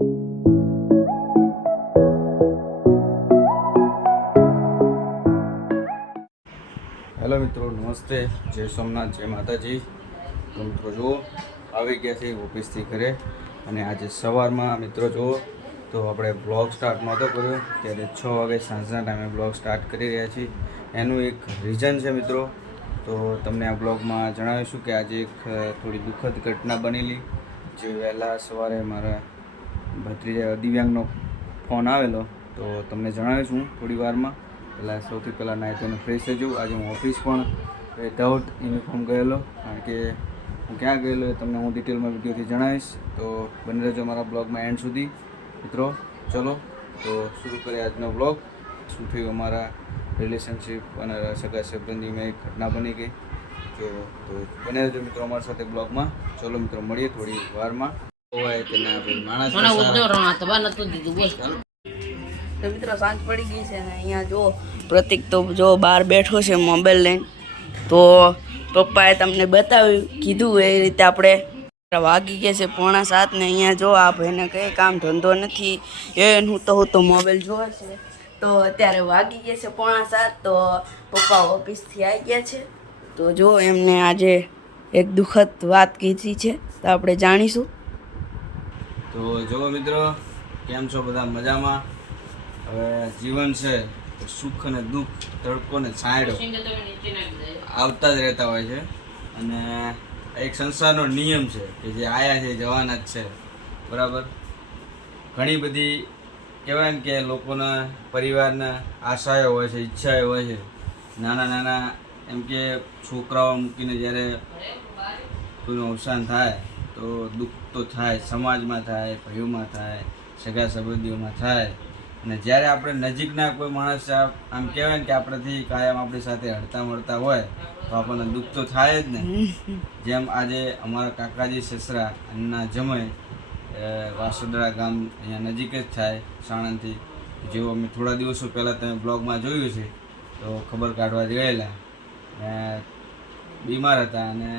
Hello મિત્રો, નમસ્તે. જય સોમનાથ, જય માતાજી. તો મિત્રો, જુઓ, આવી ગયા છે ઓફિસથી ઘરે અને આજે સવારમાં, મિત્રો, જુઓ, તો આપણે બ્લોગ સ્ટાર્ટ નહોતો કર્યો. ત્યારે છ વાગે સાંજના ટાઈમે બ્લોગ સ્ટાર્ટ કરી રહ્યા છીએ. એનું એક રીઝન છે, મિત્રો. તો તમને આ બ્લોગમાં જણાવીશું કે આજે એક થોડી દુઃખદ ઘટના બનેલી. જે વહેલા સવારે મારા ભત્રીજા દિવ્યાંગનો ફોન આવેલો તો તમને જણાવીશ હું થોડી વારમાં. પહેલાં સૌથી પહેલાં નાહી ધોઈને ફ્રેશ થઈ જવું આજે હું ઓફિસ પણ વિધાઉટ યુનિફોર્મ ગયેલો કારણ કે હું ક્યાં ગયેલો એ તમને હું ડિટેલમાં વિડીયોથી જણાવીશ. તો બની રહેજો મારા બ્લોગમાં એન્ડ સુધી. મિત્રો ચલો તો શરૂ કરીએ આજનો બ્લોગ. શું થયું અમારા રિલેશનશિપ અને સગા સંબંધીમાં એક ઘટના બની ગઈ. તો તો બને રહેજો મિત્રો અમારી સાથે બ્લોગમાં. ચલો મિત્રો મળીએ થોડી વારમાં. હોય કે ના ભાઈ માણસ મને ઉદ્ધવ રમા નતું દીધું બોલ. તો મિત્રો સાંજ પડી ગઈ છે ને અહીંયા જો પ્રતિક તો જો બહાર બેઠો છે મોબાઈલ લઈને તો પપ્પાએ તમને બતાવ્યું કીધું એ રીતે આપણે વાગી ગયા છે પોણા સાત ને અહીંયા જો આ ભાઈને કંઈ કામ ધંધો નથી એ હું તો હું તો મોબાઈલ જોવે છે. તો અત્યારે વાગી ગયા છે પોણા સાત તો પપ્પા ઓફિસથી આવી ગયા છે. તો જો એમને આજે એક દુઃખદ વાત કીધી છે તો આપણે જાણીશું. તો જુઓ મિત્રો કેમ છો બધા? મજામાં? હવે જીવન છે સુખ અને દુઃખ તડકો ને છાંયડો આવતા જ રહેતા હોય છે. અને એક સંસારનો નિયમ છે કે જે આયા છે જવાના જ છે. બરાબર? ઘણી બધી કહેવાય ને કે લોકોના પરિવારના આશાઓ હોય છે ઈચ્છાઓ હોય છે. નાના નાના એમ કે છોકરાઓ મૂકીને જ્યારે કોઈનું અવસાન થાય તો દુઃખ તો થાય સમાજમાં થાય ભાઈઓમાં થાય સગા સંબંધીઓમાં થાય. અને જ્યારે આપણે નજીકના કોઈ માણસ આમ કહેવાય ને કે આપણેથી કાયમ આપણી સાથે હળતા મળતા હોય તો આપણને દુઃખ તો થાય જ ને. જેમ આજે અમારા કાકાજી સસરા એમના જમય વાસોદરા ગામ અહીંયા નજીક જ થાય સાણંદથી. જેવો અમે થોડા દિવસો પહેલાં તમે બ્લોગમાં જોયું છે તો ખબર કાઢવા ગયેલા. બીમાર હતા અને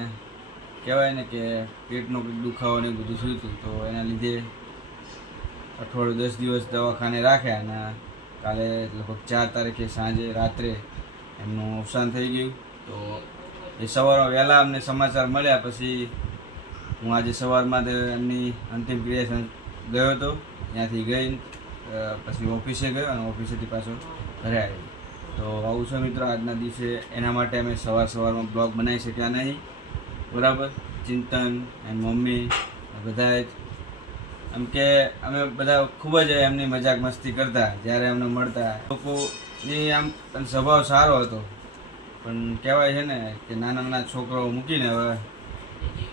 કહેવાય ને કે પેટનો કંઈક દુખાવો ને બધું થયું હતું, તો એના લીધે અઠવાડિયું દસ દિવસ દવાખાને રાખ્યા અને કાલે લગભગ ચાર તારીખે સાંજે રાત્રે એમનું અવસાન થઈ ગયું. તો એ સવારમાં વહેલા અમને સમાચાર મળ્યા, પછી હું આજે સવારમાં એમની અંતિમ ક્રિયા ગયો હતો. ત્યાંથી ગઈ પછી ઓફિસે ગયો અને ઓફિસેથી પાછો ઘરે આવ્યો. તો આવું છે મિત્રો, આજના દિવસે એના માટે અમે સવાર સવારમાં બ્લોગ બનાવી શક્યા નહીં. બરાબર? ચિંતન એન્ડ મમ્મી બધા જ. એમ કે અમે બધા ખૂબ જ એમની મજાક મસ્તી કરતા, જ્યારે અમને મળતા. લોકોની આમ સ્વભાવ સારો હતો. પણ કહેવાય છે ને કે નાના નાના છોકરાઓ મૂકીને હવે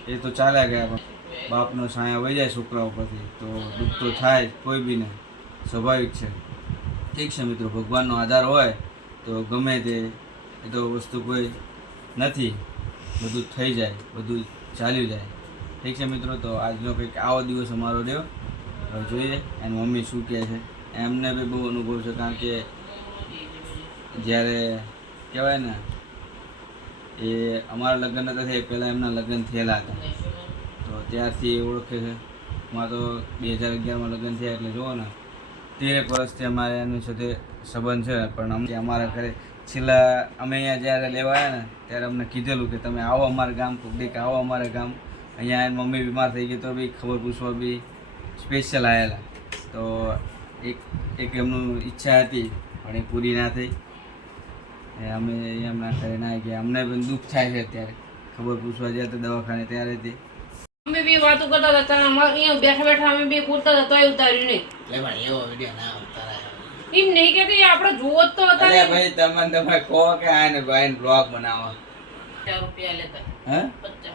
એ તો ચાલ્યા ગયા પણ બાપનો છાયા વહી જાય છોકરાઓ પરથી, તો દુઃખ તો થાય જ, કોઈ બી ને સ્વાભાવિક છે. ઠીક છે મિત્રો, ભગવાનનો આધાર હોય તો ગમે તે, એ તો વસ્તુ કોઈ નથી. બધું થઈ જાય, બધું ચાલ્યું જાય. ઠીક છે મિત્રો, તો આજનો કંઈક આવો દિવસ અમારો રહ્યો. હવે જોઈએ એની મમ્મી શું કહે છે. એમને બી બહુ અનુભવ છે, કારણ કે જ્યારે કહેવાય ને, એ અમારા લગ્ન નતા થયા પહેલાં એમના લગ્ન થયેલા હતા. તો ત્યારથી એ ઓળખે છે. મારા તો બે હજાર અગિયારમાં લગ્ન થયા, એટલે જુઓ ને, તેરેક વર્ષથી અમારે એની સાથે સંબંધ છે, પણ અમે અમારા ઘરે છેલ્લા અમે અહીંયા જ્યારે લેવા આવ્યા ને ત્યારે અમને કીધેલું કે તમે આવો અમારા ગામ કોક આવો અમારા ગામ. અહીંયા એની મમ્મી બીમાર થઈ ગઈ તો બી ખબર પૂછવા બી સ્પેશિયલ આવેલા તો એક એક એમનું ઈચ્છા હતી પણ એ પૂરી ના થઈ. એ અમે અહીંયા એમના ઘરે ના ગયા. અમને પણ દુઃખ થાય છે અત્યારે. ખબર પૂછવા જાય તો દવાખાને ત્યારે હતી અમે બી વાતો કરતા હતા બેઠા બેઠા અમે બી પૂરતા હતા તોય ઉતાર્યું નહીં. એવો વીડિયો ના ઉતારાય. એમ નહીં કહેતી આપણે જોવો જ તો હતા અરે ભાઈ તમે તમે કહો કે આ ને ભાઈ બ્લોગ બનાવો પચાસ રૂપિયા લેતા હે?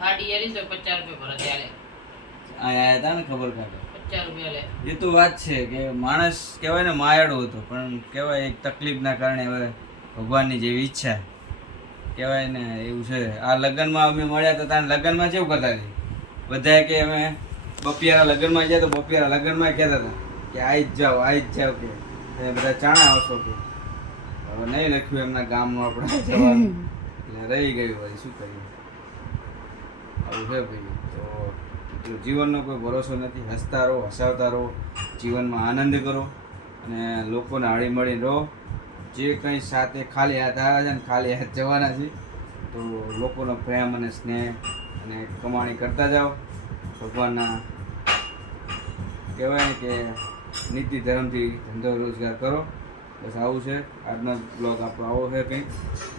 હાડી આલી તો પચાસ રૂપિયા ભરે ત્યારે આ આયા હતા ને ખબર કાઢો. પચાસ રૂપિયા લે. એ તો વાત છે કે માણસ કહેવાય ને માયાળો હતો પણ કહેવાય એક તકલીફના કારણે હવે ભગવાનની જેવી ઈચ્છા. કહેવાય ને એવું છે. આ લગ્નમાં અમે મળ્યા તો તાને લગ્નમાં કેવું કરતા હતી? બધાએ કે અમે બપિયારા લગ્નમાં ગયા તો બપિયારા લગ્નમાં કહેતા હતા કે આઈ જ જાઓ આઈ જ જાઓ કે. તમે બધા ચાણા આવશો હવે નહીં લખ્યું એમના ગામનું આપણે એટલે રહી ગયું ભાઈ શું કર્યું આવું છે ભાઈ. તો જીવનનો કોઈ ભરોસો નથી, હસતા રહો, હસાવતા રહો, જીવનમાં આનંદ કરો અને લોકોને હળી મળી રહો. જે કંઈ સાથે ખાલી હાથ આવે છે ને ખાલી હાથ જવાના છે, તો લોકોનો પ્રેમ અને સ્નેહ અને કમાણી કરતા જાઓ. ભગવાનના કહેવાય ને કે નીતિ ધર્મથી ધંધો રોજગાર કરો. બસ આવું છે. આજનો બ્લોગ આપણો આવો છે કંઈક.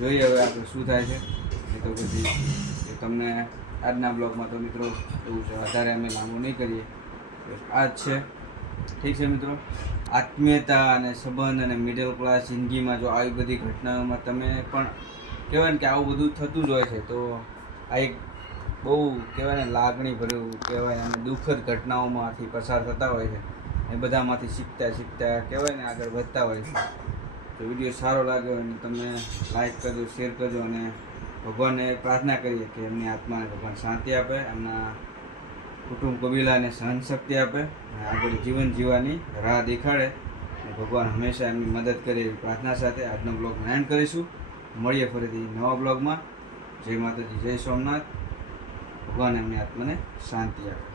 જોઈએ હવે આપણે શું થાય છે. એ તો પછી તમને આજના બ્લોગમાં તો મિત્રો એવું છે. વધારે અમે લાંબુ નહીં કરીએ. આ જ છે. ઠીક છે મિત્રો? આત્મીયતા અને સંબંધ અને મિડલ ક્લાસ જિંદગીમાં જો આવી બધી ઘટનાઓમાં તમે પણ કહેવાય ને કે આવું બધું થતું જ હોય છે, તો આ એક બહુ કહેવાય ને લાગણી ભર્યું કહેવાય અને દુઃખદ ઘટનાઓમાંથી પસાર થતા હોય છે. એ બધામાંથી શીખતા શીખતા કહેવાય ને આગળ વધતા હોય છે. તો વીડિયો સારો લાગ્યો અને તમે લાઈક કરજો શેર કરજો અને ભગવાનને પ્રાર્થના કરીએ કે એમની આત્માને ભગવાન શાંતિ આપે, એમના કુટુંબ કબીલાને સહન શક્તિ આપે અને આગળ જીવન જીવવાની રાહ દેખાડે. ભગવાન હંમેશા એમની મદદ કરે એવી પ્રાર્થના સાથે આજનો બ્લોગ એન્ડ કરીશું. મળીએ ફરીથી નવા બ્લોગમાં. જય માતાજી, જય સોમનાથ. ભગવાન એમની આત્માને શાંતિ આપે.